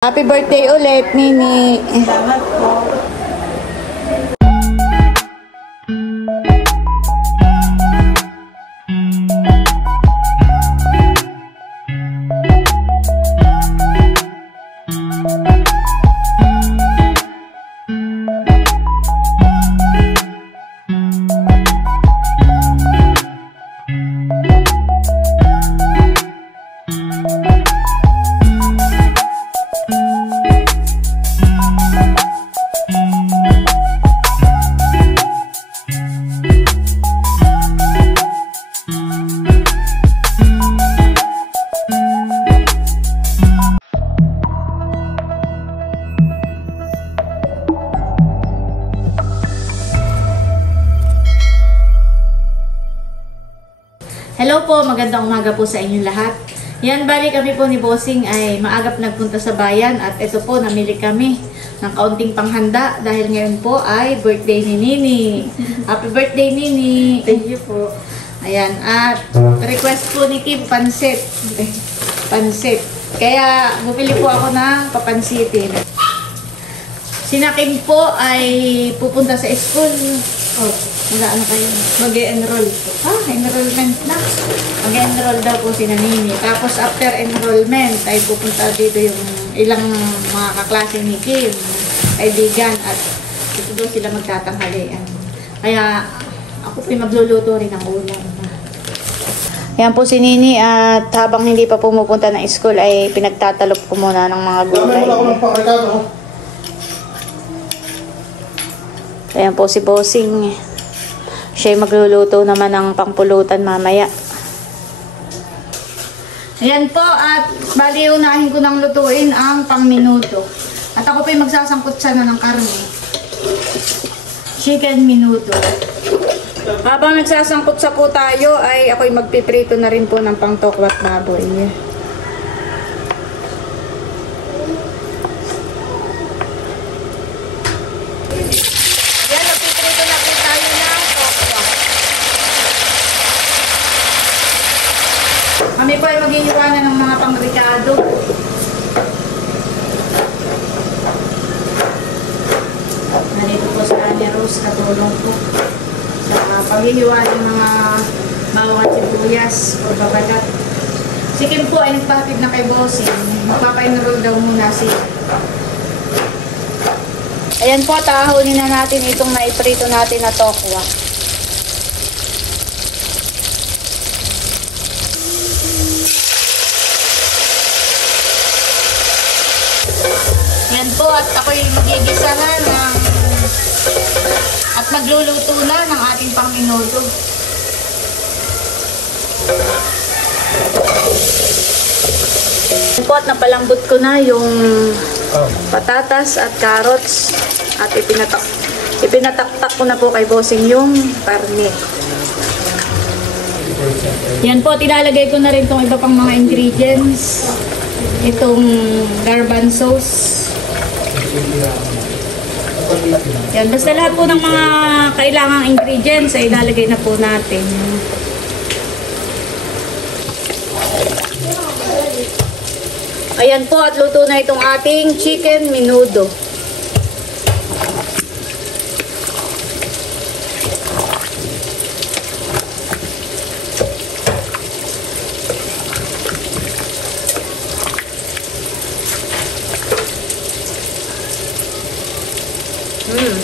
Happy birthday ulit, Nini. Salamat po. Hello po, magandang umaga po sa inyong lahat. Yan, bali kami po ni Bossing ay maagap nagpunta sa bayan at ito po, namili kami ng kaunting panghanda dahil ngayon po ay birthday ni Nini. Happy birthday, Nini! Thank you po. Ayan, at request po ni Kim, pansit. Pansit. Kaya bumili po ako ng papansitin. Sina Kim po ay pupunta sa school. Oh, ano kayo? Mag-e-enroll po. Enrollment na. Mag-enroll daw po si Nini. Tapos after enrollment ay pupunta dito yung ilang mga kaklase ni Kim, kaibigan, at dito daw sila magtatanghalian. Kaya ako po magluluto rin ng ulam. Yan po si Nini, at habang hindi pa pumupunta ng school ay pinagtatalop ko muna ng mga gulay. Ayan po si Bossing. Siya magluluto naman ng pangpulutan mamaya. Ayan po, at bali unahin ko nang lutuin ang pangminuto. At ako po magsasangkot sana ng karne. Chicken minuto. Habang nagsasangkot sa po tayo, ay ako'y magpiprito na rin po ng pangtokwat baboy. Kami po ay mag-iiwanan ng mga pang-ricado. Nandito po sa ni Rose, katulong po sa pag-iiwanan ng mga bawang at sibuyas o babagat. Si Kim po ay nagpapid na kay Bossing. Magpapa-enroll daw muna siya. Ayan po, tahunin na natin itong naiprito natin na tokwa. Yan po, at ako'y magigisa na at magluluto na ng ating pangminuto. Yan po, at napalambot ko na yung patatas at carrots at ipinataktak ko na po kay Bossing yung karne. Yan po, tilalagay ko na rin itong iba pang mga ingredients. Itong garbanzos. Yan, basta lahat po ng mga kailangang ingredients ay ilalagay na po natin. Ayan po, at luto na itong ating chicken menudo.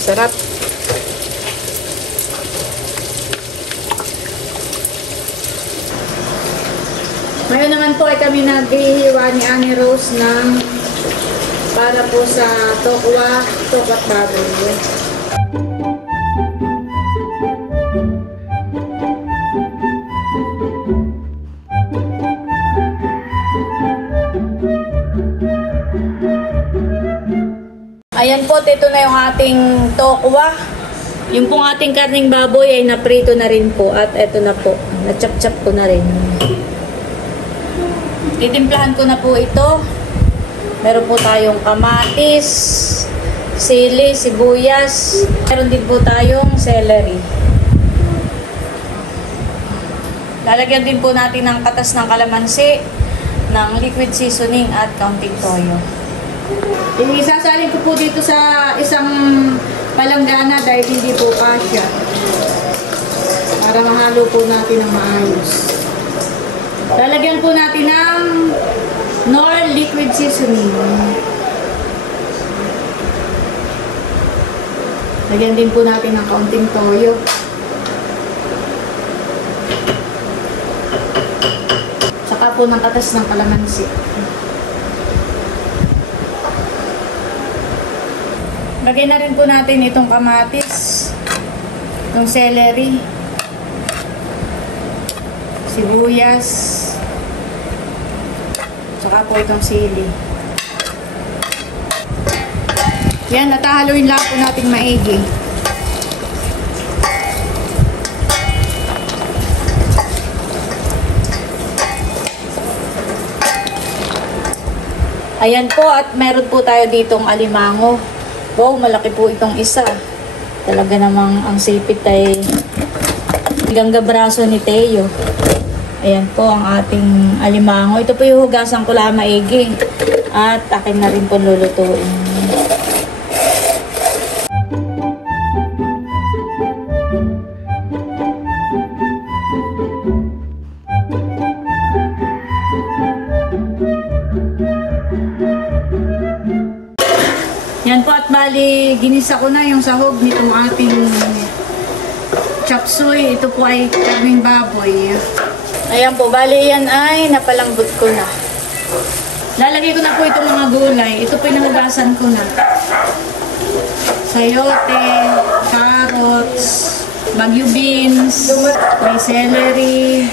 Sarap. Ngayon naman po ay kami naghihiwa ni Annie Rose ng para po sa tokwat baboy. Ayan po, ito na yung ating tokwa. Yung pong ating karning baboy ay naprito na rin po. At ito na po, na-chop-chop ko na rin. Titimplahan ko na po ito. Meron po tayong kamatis, sili, sibuyas. Meron din po tayong celery. Lalagyan din po natin ng katas ng kalamansi, ng liquid seasoning at kaunting toyo. Isasalin ko po dito sa isang palanggana dahil hindi po kasya. Para mahalo po natin ng maayos. Lalagyan po natin ng Knorr liquid seasoning. Lagyan din po natin ng kaunting toyo. Saka po ng katas ng kalamansi. Lagyan na rin po natin itong kamatis, itong celery, sibuyas, saka po itong sili. Yan, natahaluin lang po natin maigi. Ayan po, at meron po tayo ditong alimango. Wow, malaki po itong isa. Talaga namang ang sipit ay hanggang braso ni Teo. Ayan po ang ating alimango. Ito po yung hugasan ko lang maigi. At akin na rin po lulutuin. Yan po, at bali, ginisa ko na yung sahog nitong ating chop suey. Ito po ay karning baboy. Ayan po, bali yan ay napalambot ko na. Lalagay ko na po itong mga gulay. Ito po inahugasan ko na. Sayote, carrots, bagyo beans, may celery,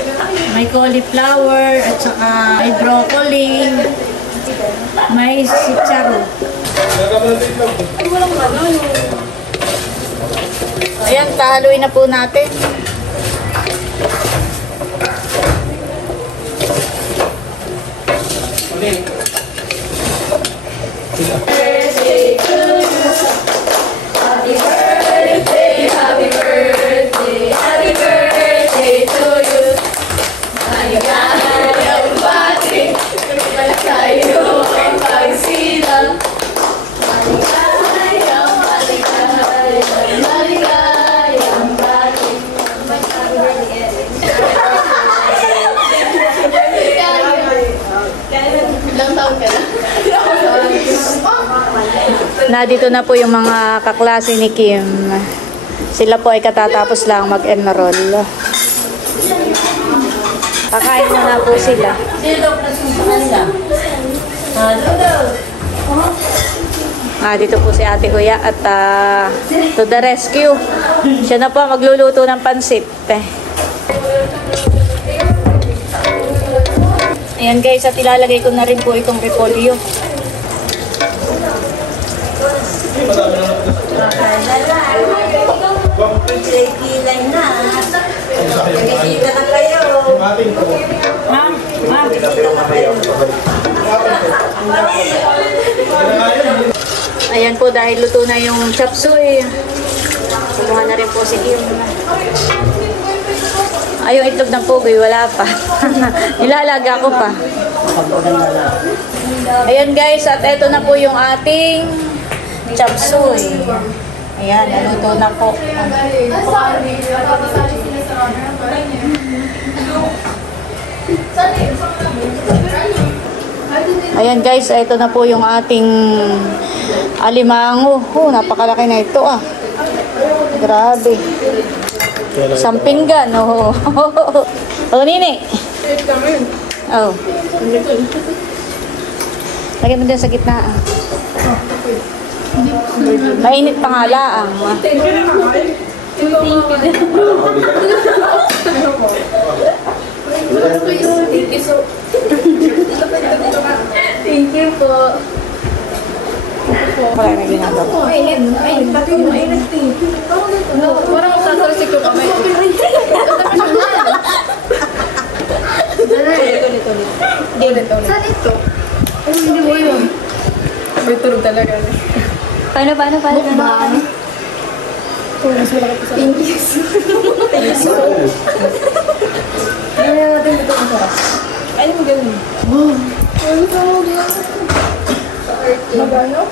may cauliflower, at saka may broccoli, may sitsaro. Ayan, tahaluin na po natin. Happy birthday to you. Maligayang bati, tayo ang pagsilang. Dito na po yung mga kaklase ni Kim. Sila po ay katatapos lang mag-enroll. Kakain mo na po sila. Dito po si Ate Huya at to the rescue. Siya na po magluluto ng pansit. Ayan guys, at ilalagay ko na rin po itong repolyo. Kilay na. Nagkikita na kayo. Ha? Ayan po, dahil luto na yung chop suey. Kumuha na rin po si Kim. Ay, yung itlog ng pugoy, wala pa. Nilalaga ko pa. Ayan guys, at eto na po yung ating chop suey. Ayan, naluto na po. Ayan guys, ito na po yung ating alimango. Napakalaki na ito ah. Grabe. Isang pinggan. Oh. Oh, Nini. Oh. Lagyan mo din sa gitna ah. Mainit pa nga laang. Thank you po. Wala na ginagawa. Mainit. Pati mo mainit. Parang sasalsik ko kamay. Saan ito? Ay, hindi mo yun. May tulog talaga. Paano? Mas malaki pa sa thank you. Thank you so much. Ano natin dito ang sarap? Ay, mo ganun. Magano?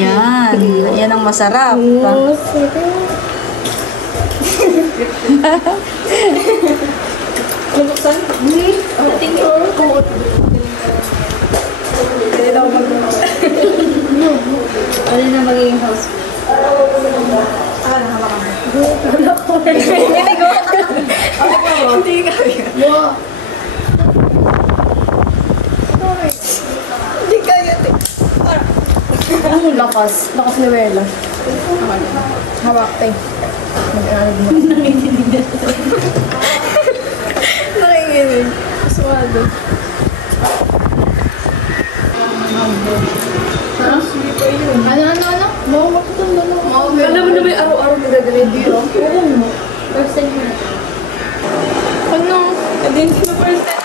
Yan. Yan ang masarap. Mabuksan? Tingin. Kaya daw mag-ano. Ano na magiging house? Hindi kaya. Hindi kaya. Ang lakas. Lakas ni Wela. Hawak tayo. Mag-aaral mo. Nakikinig. Swado. Ano? Mawawak ito na lang. Alam mo na ba yung araw-araw magdadalay dito? Oo mo. First time mo na. Ano? Hindi na first time.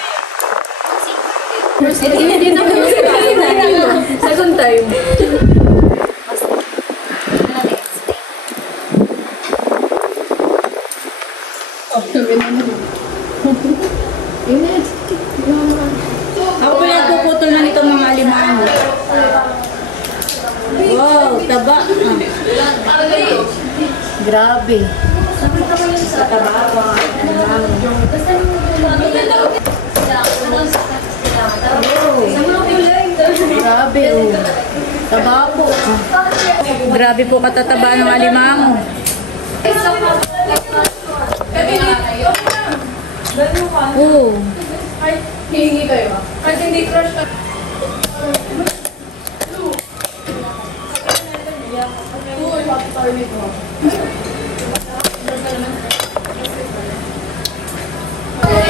First time. Hindi na first time. Second time. Ako pa yung puputol na nitong mga alimango. Wow, taba. Grabe. Taba ako. Grabe, oh. Taba po. Grabe po katataba ng alimango. Oh. Hihingi kayo. Kahit hindi crush ka.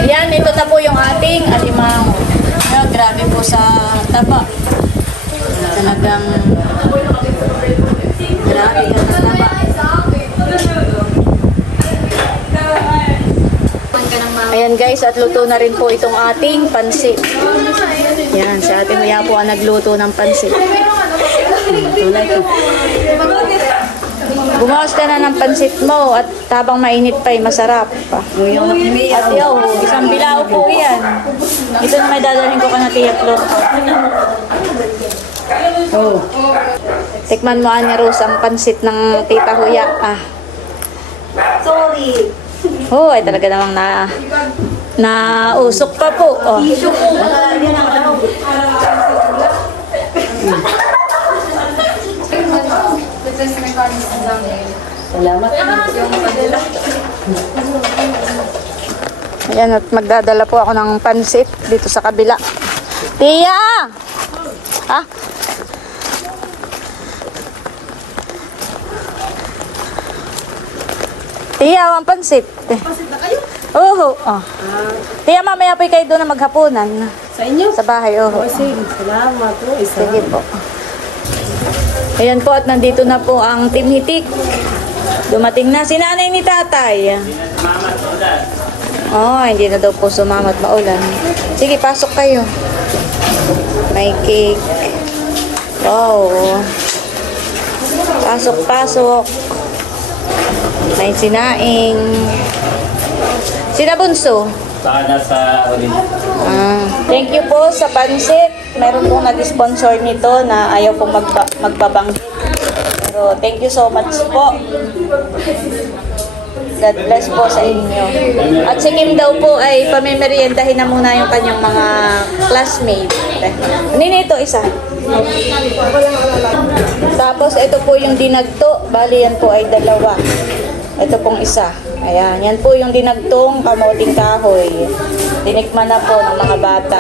Yan, ito na po yung ating alimango. Grabe po sa taba. Talagang grabe ka sa taba. Ayan guys, at luto na rin po itong ating pansit. Yan, si Ate Huya po ang nagluto ng pansit. Tulad ko. Bumawas ka na ng pansit mo at habang mainit pa masarap pa. At yaw, isang bilao po yan. Ito na may dadalhin ko ka na Tia Flor. Oh. Tikman mo Anya Rose ang pansit ng Tita Huya. Sorry. Oh, ay talaga namang nausok pa po. Oh. Salamat. Ayan, at magdadala po ako ng pansit dito sa kabila. Tia! Ha? Tia, ang pansit. Pasit na kayo? Oo. Oh. Tia, mamaya po kayo doon na maghapunan. Sa inyo? Sa bahay, oo. Sige, salamat. Sige po. Ayan po, at nandito na po ang Team Hitik. Dumating na si nanay ni tatay. Oh, hindi na daw po sumamat maulan. Sige, pasok kayo. May cake. Wow. Pasok, pasok. May sinaing. Sinabunso. Sana sa ulit. Thank you po sa pansit. Meron pong nag-sponsor nito na ayaw pong magbabanggit. Pero thank you so much po. God bless po sa inyo. At si Kim daw po ay pamimeriendahin na muna yung kanyang mga classmates. Nini ito isa. Tapos ito po yung dinagto. Bali yan po ay dalawa. Ito pong isa. Ayan, yan po yung dinagtong kamoting kahoy. Tinikman na po ng mga bata.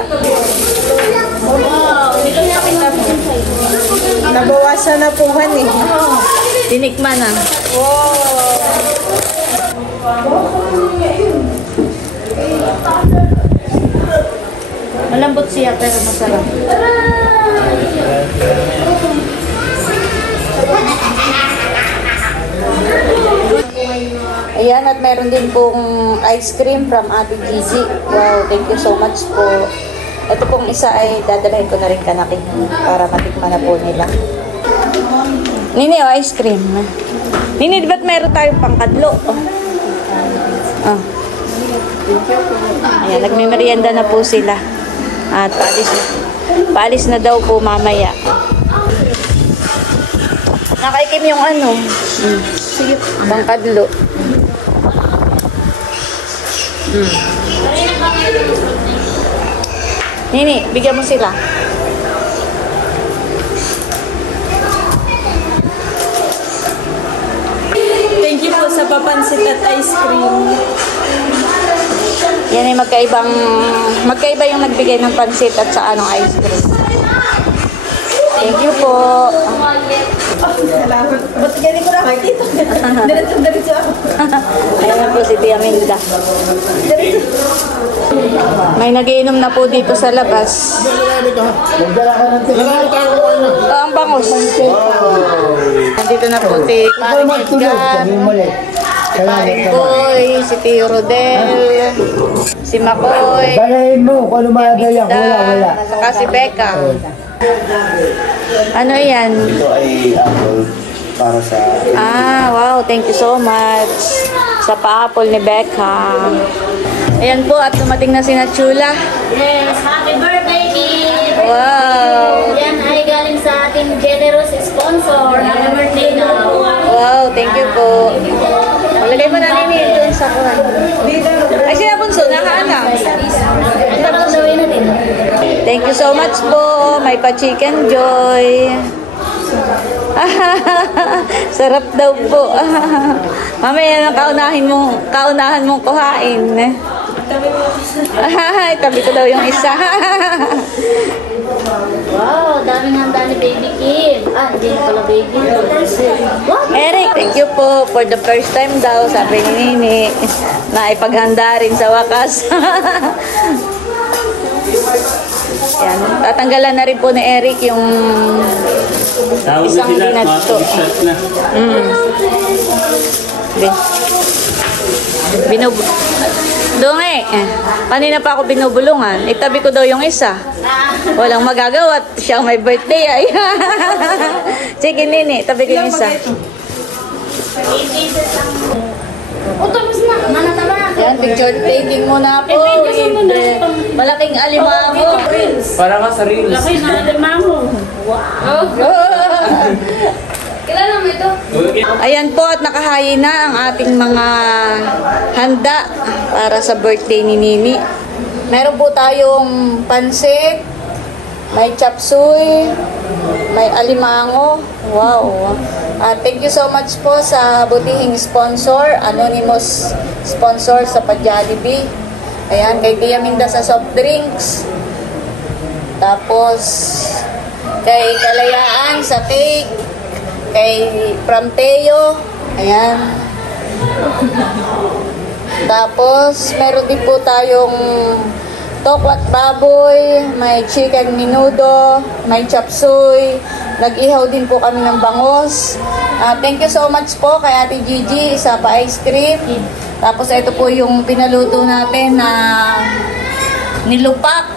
Nabawasan na po han eh. Tinikman na. Malambot siya pero masarap. Ayan, at meron din pong ice cream from Ate Gigi. Wow, thank you so much po. Ito pong isa ay dadalhin ko na rin kanakin para matikman na po nila. Nini, oh, ice cream. Nini, ba't meron tayong pangkadlo? Oh. Oh. Ayan, nagmimerienda na po sila. At alis na. Paalis na daw po mamaya. Nakaikim yung ano. Sige. Bangkadlo. Nini, bigyan mo sila. Thank you po sa papansit at ice cream. Yan ay magkaiba yung nagbigay ng pansit at sa anong ice cream. Thank you po. Salamat. Ba't ganyan ko na kayo dito? Diretso ako. Ayan po si Tia Minda. May nagiinom na po dito sa labas. Ang bangos. Nandito na po si Paring Edgar, si Paring Boy, si Tio Rodel, si Makoy, Balahin mo kung ano madaya. Wala. saka si Becca. Ano yan? Ito ay apple para sa... Wow, thank you so much sa pa-apple ni Becca. Ayan po, at dumating na si Nachula. Yes, happy birthday, Kim! Wow! Yan ay galing sa ating generous sponsor. Happy birthday now! Wow, thank you po. Lagay mo na nini doon sa kuhan. Ay, siya Bunso, nakaanap. Tapos gawin natin. Thank you so much po. May pa-chicken joy. Sarap daw po. Mamaya na kaunahan mong kuhain. Tabi ko daw yung isa. Wow, daming handa ni Baby Kim. Hindi pala baby. What? Eric, thank you po for the first time daw, sabi ni Nini, na ipaghanda rin sa wakas. Yan. Tatanggalan na rin po ni Eric yung isang binato. Kanina pa ako binubulungan. Itabi ko daw yung isa. Walang magagawa. Siya ang may birthday ay. Sige, Nini, itabi ko yung isa. Tapos na. Manataba. Yan, picture taking muna po. Malaking alimango. Para ka sa reels. Laki na alimamo. Wow. Kilala mo ito? Ayan po, at nakahayi na ang ating mga handa para sa birthday ni Nini. Meron po tayong pansit, may chapsuy, may alimango. Wow! Thank you so much po sa butihing sponsor, anonymous sponsor sa Pa-Jollibee. Ayan, kay Tia Minda sa soft drinks. Tapos, kay Kalayaan sa cake. Kay Pramteo. Ayan. Tapos, meron din po tayong tokwat baboy, may chicken menudo, may chapsuy. Nag-ihaw din po kami ng bangos. Thank you so much po kay Ate Gigi sa pa-ice cream. Tapos, ito po yung pinaluto natin na nilupak.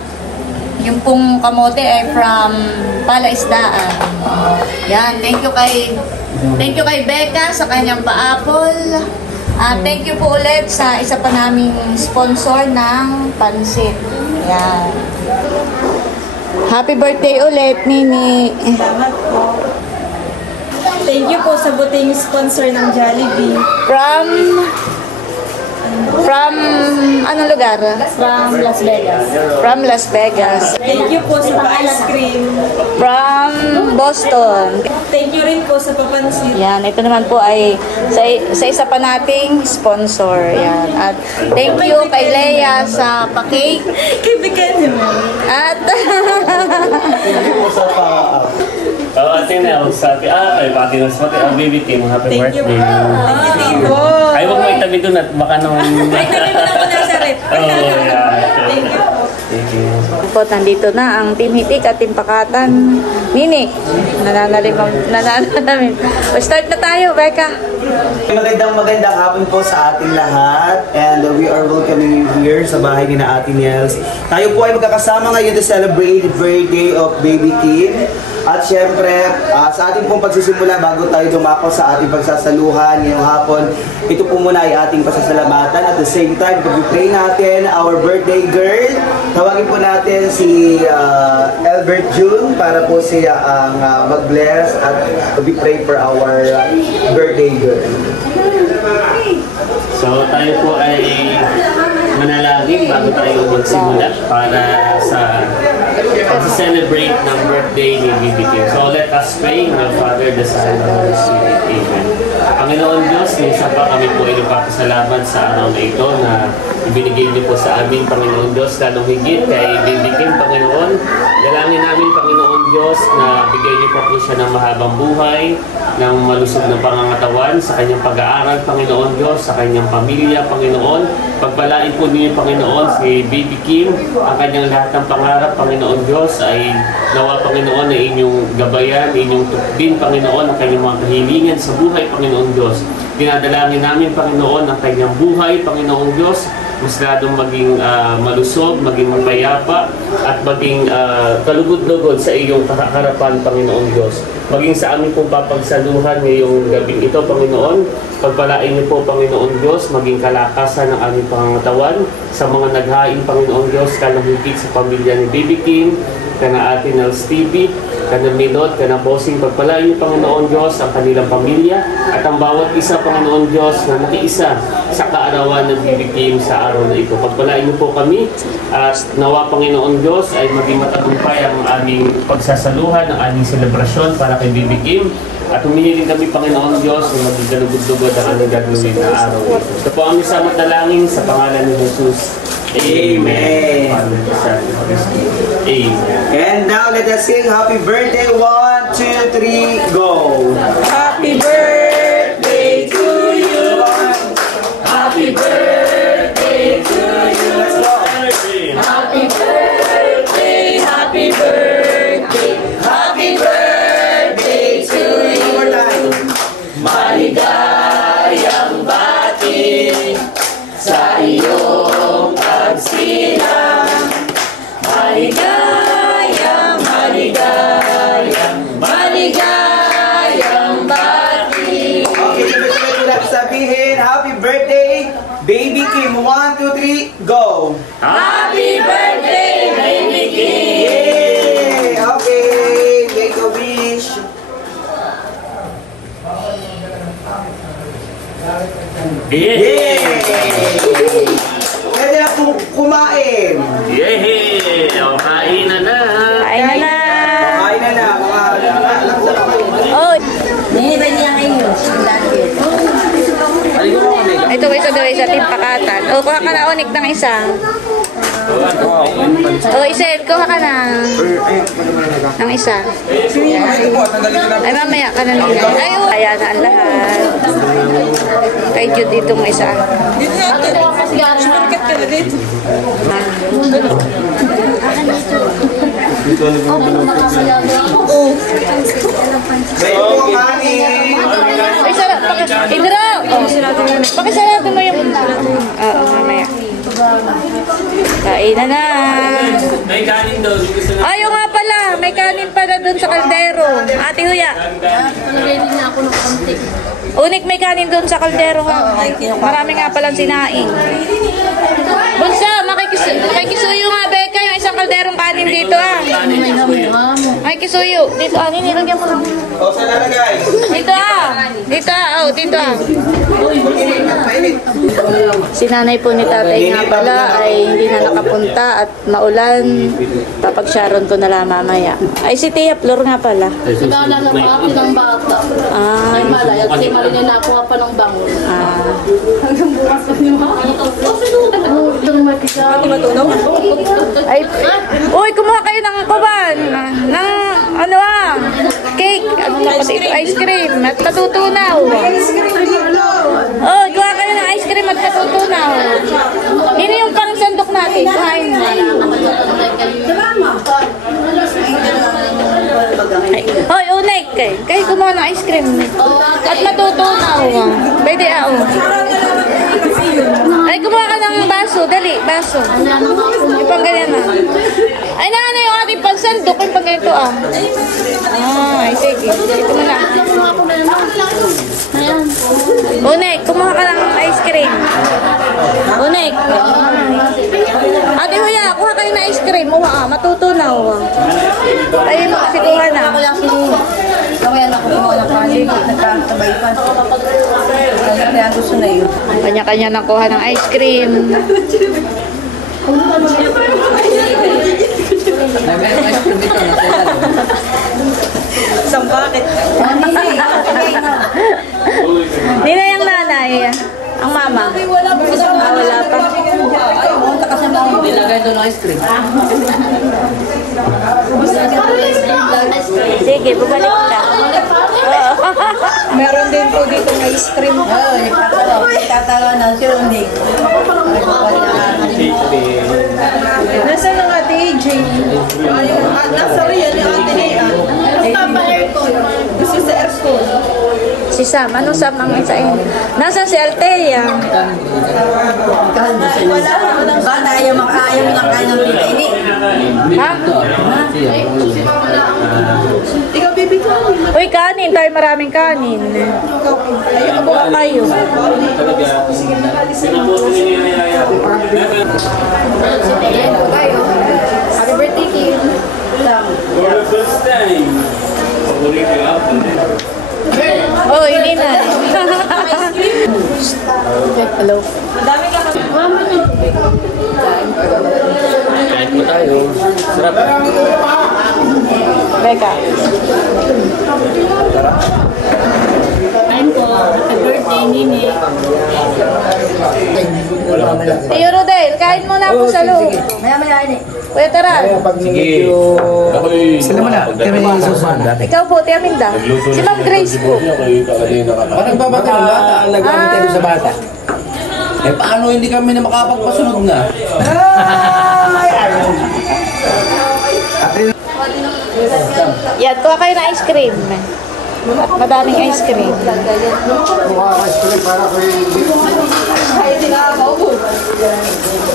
Yung pong kamote ay from Palaisdaan. Yan, thank you kay Becca sa kanyang pa-apple. Thank you po ulit sa isa pa naming sponsor ng pansit. Yan. Happy birthday ulit, Nini. Salamat po. Thank you po sa buting sponsor ng Jollibee. From anong lugar? From Las Vegas. From Las Vegas. Thank you po sa pa-ice cream. From Boston. Thank you rin po sa papansit. Yan, ito naman po ay sa isa pa nating sponsor. Yan. At thank you kay Leia sa pa-cake. Kaibigan naman. At Ate Nels, kay Pati Nels, Baby Kim, happy Thank you po. birthday. Thank you, Tito. Ay, huwag mo itabi doon at baka naman... Ay, tabi mo na po na sa rep. Oh, yeah. Thank you po. Thank you. po, nandito na ang Team Hitik at Team Pakatan. Nini, nananalim. Start na tayo, Becca. Magandang hapon po sa ating lahat, and we are welcoming you here sa bahay ni na Ate Nels. Tayo po ay magkakasama ngayon to celebrate the birthday of Baby Kim. At syempre, sa ating pong pagsisimula, bago tayo dumako sa ating pagsasaluhan ngayong hapon, ito po muna ay ating pasasalamatan. At the same time, pag-pray natin our birthday girl. Tawagin po natin si Albert June para po siya ang mag-bless at pag-pray for our birthday girl. So tayo po ay manalangin bago tayo magsimula para sa pag-celebrate ng birthday ni BB Kim. So let us pray in the Father, the Son, and the Holy Spirit. Amen. Panginoon Diyos, minsan pa kami po ay nagpapasalamat sa araw na ito na ibinigay niyo po sa amin, Panginoon Diyos, lalong higit kay BB Kim, Panginoon. Dalangin namin, Panginoon Diyos, na bigay niyo po siya ng mahabang buhay, ng malusog na pangangatawan sa kanyang pag-aaral, Panginoon Diyos, sa kanyang pamilya, Panginoon. Pagpalain po niyo, Panginoon, si BB Kim, ang kanyang lahat ng pangarap, Panginoon Diyos, ay nawa, Panginoon, na inyong gabayan, inyong tukdin, Panginoon, ang kanyang mga kahilingan sa buhay, Panginoon Diyos. Dinadalangin namin, Panginoon, ang kanyang buhay, Panginoon Diyos, mas ladong maging malusog, maging mapayapa, at maging kalugod-lugod sa iyong harapan, Panginoon Diyos. Maging sa amin pong papagsaluhan ngayong gabing ito, Panginoon, pagpalain niyo po, Panginoon Diyos, maging kalakasan ng aming pangangatawan sa mga naghain, Panginoon Diyos, kalang higit sa pamilya ni BB Kim, kana Ate Nels TV, kana Milot, kana Bossing. Pagpalain niyo, Panginoon Diyos, ang kanilang pamilya at ang bawat isa, Panginoon Diyos, na nakiisa sa kaarawan ng BB Kim sa araw na ito. Pagpalain niyo po kami at nawa, Panginoon Diyos, ay maging matagumpay ang aming pagsasaluhan, ang aming selebrasyon para kay BB Kim. At humihiling kami, Panginoon Diyos, na maging galugod-lugod ang aming gagawin na araw na ito. Ito po ang samot dalangin sa pangalan ni Jesus. Amen. Amen. And now let us sing happy birthday. 1, 2, 3, go. Happy birthday to you. Happy birthday to you. Let's go. Happy birthday, happy birthday, happy birthday to you. One more time. Maligayang bati sa iyong pagsilang. Maligayang, maligayang, maligayang bati. Okay, sabay-sabay ko lang sabihin, happy birthday, Baby Kim. 1, 2, 3, go. Happy birthday, baby Kim! Yay! Okay, make a wish. Yay! Pwede na po kumain. Yay! O, kain na na! Kain na na! Kumain na na, mga Oh! Niniban niya ngayon. Ito isa daw isa timpakatan. O, kuha ka na unik ng isa. O, Isel, kuha ka na. Ng isa. Ay, mamaya ka na nila. Ay, kaya na ang lahat. Kay Jude itong isa. may kumain. Ay, sarap. Indra! Pakisarado mo yung... Oo, mamaya. Kain na na. May kanin daw. Ayaw nga pala. May kanin pala dun sa kaldero. Ate Huya. Ready na ako ng konti. Unik, may kanin dun sa kaldero ha. Marami nga palang sinaing. Bunsa, makikisuyo nga Becca. Yung isang kalderong kanin dito ha. May hamuha mo. Makikisuyo. Dito ah, nilagyan mo lang. O, saan lalagay? Dito ah. Dito ah. Oh, dito ah. Si nanay po ni tatay nga pala ay hindi na nakapunta at maulan. Papag-sharon ko na lang mamaya. Ay, si Tia Flor nga pala. Nagala ng papi ng bata. Ay Ah, malay at si Marina nakuha pa ng bangon. ah. Hanggang bukas pa niyo Itong makikita. Ay, uy, kumuha kayo ng kuban. Ng, ano ah, cake. Ano na kasi ito? Ice cream. At natutunaw. Oh, kuha kayo ng ice cream at natutunaw. Yun yung pang sandok natin. Kuhain mo. Ay, hoy, unik. Kayo kumuha ng ice cream. At natutunaw. Pwede ah, oh. Ay, kumuha ka ng baso. baso, dali, baso. Yung pang ganyan na. Ay, na yung ating pansandok, yung pang ganito ah. Ay, sige. Ito mo na. Unek, kumuha ka ng ice cream. Unek. Ate Huya, kuha kayo ng ice cream. Matutunaw. Ay, makasikuha na. Kaya ako kumuha ng kanin, nagkakabay pa. Kaya gusto na yun. Kanya-kanya nakuha ng ice cream. Isang bakit? Nina yung nanay. Ang mama. Wala pa. Nilagay doon ng ice cream. Sige, bubalik ka. Meron din po dito ng ice cream. Oo, nagtatawa na siya, hindi. Nasaan ang ate AJ? Nasa riyan ni ate Leanne. Gusto sa aircon. Si Sam, ano Sam ang isa yun? Nasa si Althea. Bata ayaw lang kain ng pita ini. Ha? Ikaw, baby ko. Uy, kanin. Tayo maraming kanin. Buka kayo. Happy birthday, Kim. For the first time. Oh, hindi na. Hello. Kahit po tayo. Sarap. Becca. Kain po. Happy birthday, Nini. Tiyo Rodel, kain mo na po sa loob. Maya ini. Kuya Taral. Sige. Sila mo na. Ikaw po, Tia Minda. Si Ma'am Grace po. Parang babata ng bata, nagamit tayo sa bata. Eh paano hindi kami na makapagpasunod na? Yan, kuha kayo ng ice cream. At madaming ice cream.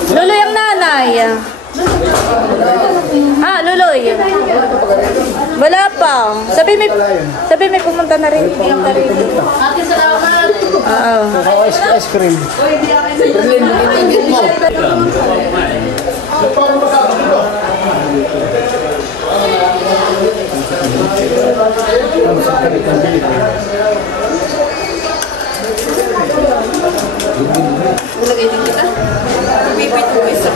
Luloy ang nanay. Luloy. Wala pa. Sabi may pumunta na rin. Ate, salamat. Oo. Ice cream. Ulagay din kita. Bibit mo isa.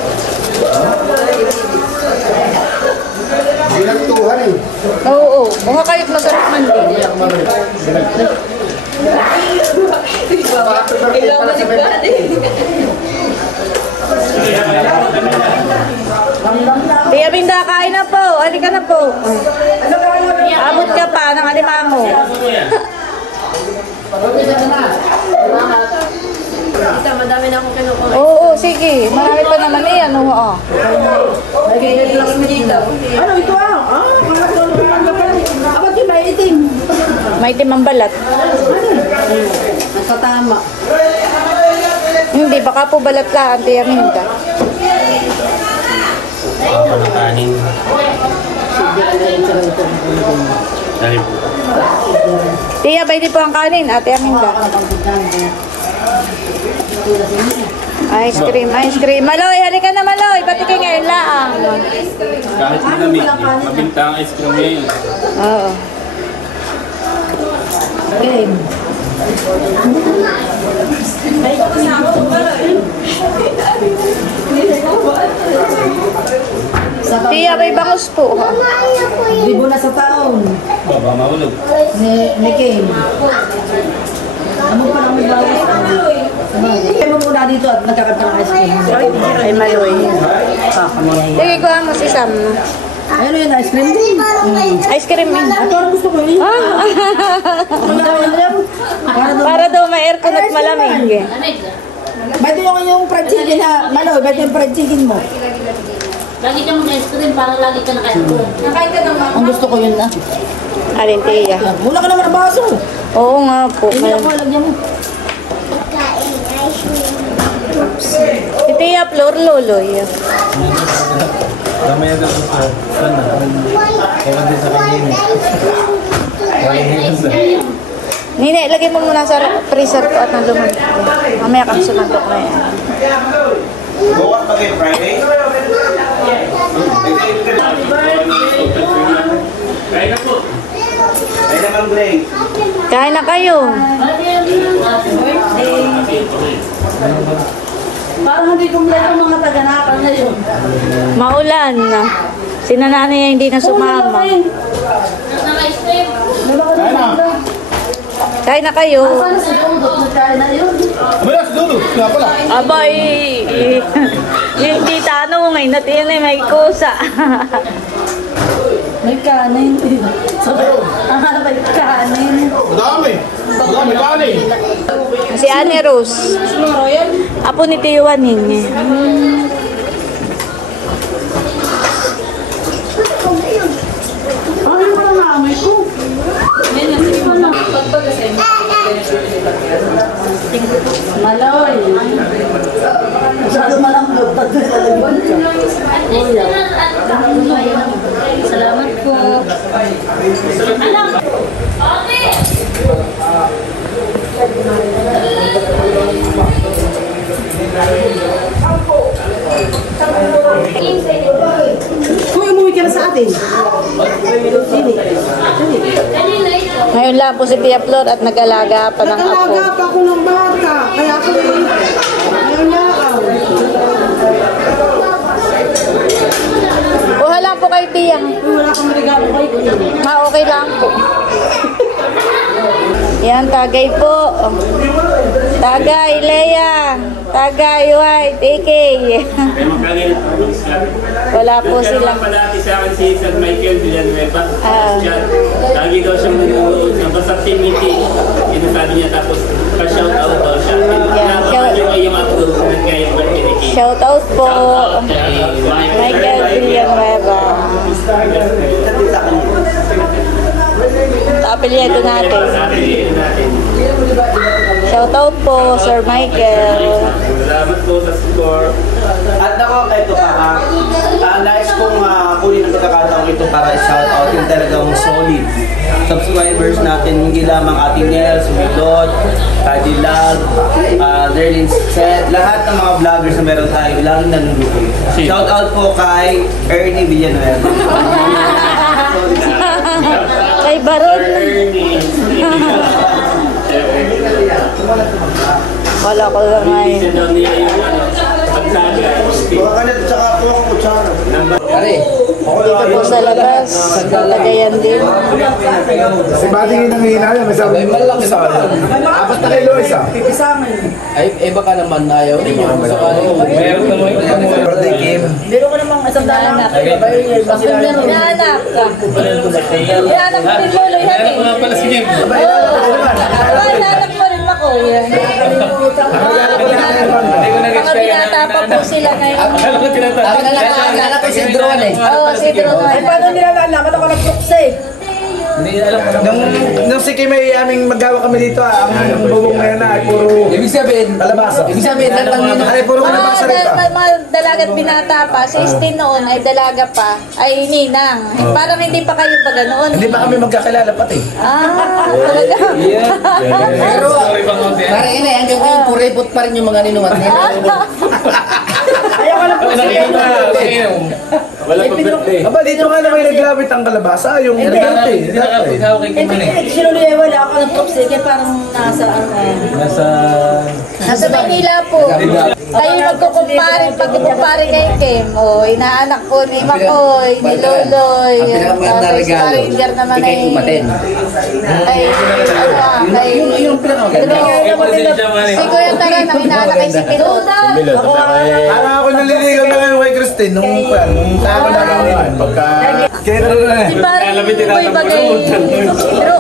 Binagtuhan eh. Oo. Kuha kayo't masarap man din. Ilaw na si Bade. Tia Minda, kain na po. Halika na po. Abot ka pa ng alimango. Isa, madami na akong kinukuha. Oo, sige. Marami pa naman yan. Oo. Nag-edit lang kami dito. Ano ito Abot yung may itim. May timang balat. Nasa tama. Hindi, baka po balat lang, Tia Minda. Ako ng kanin. Dali po. Tia, pwede po ang kanin, Ate Aminda. Ice cream, ice cream. Maloy, halika na Maloy. Patikin ngayon laang. Kahit malamig, mabinta ang ice cream ngayon. Oo. Game. Tia, may bangus po. Ha? Libo na sa taon. Baba maulog. Ni Kim. Ano pa lang may bawas? Kaya mo muna dito at nagkakanta ng ice cream. Ay, Maloy. Kakamay. Sige, kuha mo si Sam. Ano yun, ice cream din? Ice cream yun. Ito ang gusto ko yun. Para daw may aircon at malamig. Ba't yung fried chicken ha? Maloy, ba't yung fried chicken mo? Lagi ka mag-ice cream para lagi ka naka-ice cream. Ang gusto ko yun na. Alin, Tia? Wala ka naman ang baso. Oo nga po. Hindi ako lagyan mo. Si Pia Flor Loloy. Mamaya daw sa sana. Kung din sa kanya. Nini, lagay mo muna sa freezer ko at naluman. Mamaya kang sumandok na yan. Bukas ba kayo Friday? Kaya na po. Ay naman Gray. Kain na kayo. Parang hindi kumpleto mga taga-nakal ngayon. Maulan na. Si nanay hindi na sumama. Kain na kayo. Paano si Dodo? Nagkain na yun. Abala, si Dudu. Kaya pala. Abay, yung tita ano ngayon natin yan ay may kusa. May kanin. May kanin. Madami. Madami kanin. Si Annie Rose. Apo ni Tiyo Waning. Ay, yung pangamay ko. Maloy. Masyado malambot. Salamat po. Kung umuwi ka na sa atin. Ngayon lang po si Pia Flor at nag-alaga pa ng apo. Nag-alaga pa ako ng bata. Kaya ako ngayon lang. Kuha lang po kay Pia. Wala kang regalo kayo. Okay lang po. Yan, tagay po. Tagay, Leia. Tagay, White, AK. May magkagalit po sila. Wala po sila. Meron pa dati sa akin si San Michael Villanueva. Ah. Lagi daw siyang nanonood ng basta timiti. Sinasabi niya tapos pa-shout out daw siya. Kinabahan niyo yung upload na kaya birthday ni Kim. Shout out po. Shout out kay Michael Villanueva. Apelyido natin. Shout out po, Sir Michael. Salamat po sa score. At ako, ito pa nais kong kunin ang pagkakataong ito para i-shout out yung talagang solid subscribers natin, hindi lamang ating Nels, Milot, Cadillac, Derlin Set, lahat ng mga vloggers na meron tayo, laging nanonood. Shout out po kay Ernie Villanueva. Kay Baron. Wala ko lang ngayon. Isa daw niya yung pagsabi. Tsaka po ako kutsara. Pare. Dito po sa labas, lalagayan din. Si Bading hinang-hina yan. May sabi, malaki sa kanya. 4 kilo isa. Ay, baka naman ayaw ninyo. Meron naman yung birthday Kim. Meron ko namang isang danak. Inaanak ka. Inaanak mo rin Lolo yan eh. Mga pala si Kim. Inaanak mo rin ako yan. Mga binata pa po sila ngayon. Anak ko si Drone eh. Oo, si Drone. Ay, paano nila nalaman ako nag-proxy? Nung si Kim ay aming maggawa kami dito, ang bubong na yan ay puro Ibig sabihin, kalabasa. ibig sabihin, Ay, puro kalabasa rito. Mga dalagat binata pa, 16 noon ay dalaga pa, ay ninang. Parang hindi pa kayo pa ganoon. Hindi pa kami magkakilala pati. Talaga. pero, pare ina, hanggang ngayon, puripot pa rin yung mga ninumat nila. Ayaw ko lang proxy. Wala pa birthday. Aba, dito nga naman naglawit ang kalabasa, yung dati. Sinuloy wala ako nag-proxy kaya parang nasa ano. Nasa Maynila po. Kayo magkukumpare kay Kim. O, inaanak po ni Makoy, ni Loloy. Ang pinakamaganda regalo, Stranger naman ikay umaten. Ay, kay... Yung pinakamaganda. Si Kuya Tara nang inaanak kay si Pilot. Parang ako naliligaw na ngayon kay Christine nung ako na lang pagka... Si parang Boy Bagay. Pero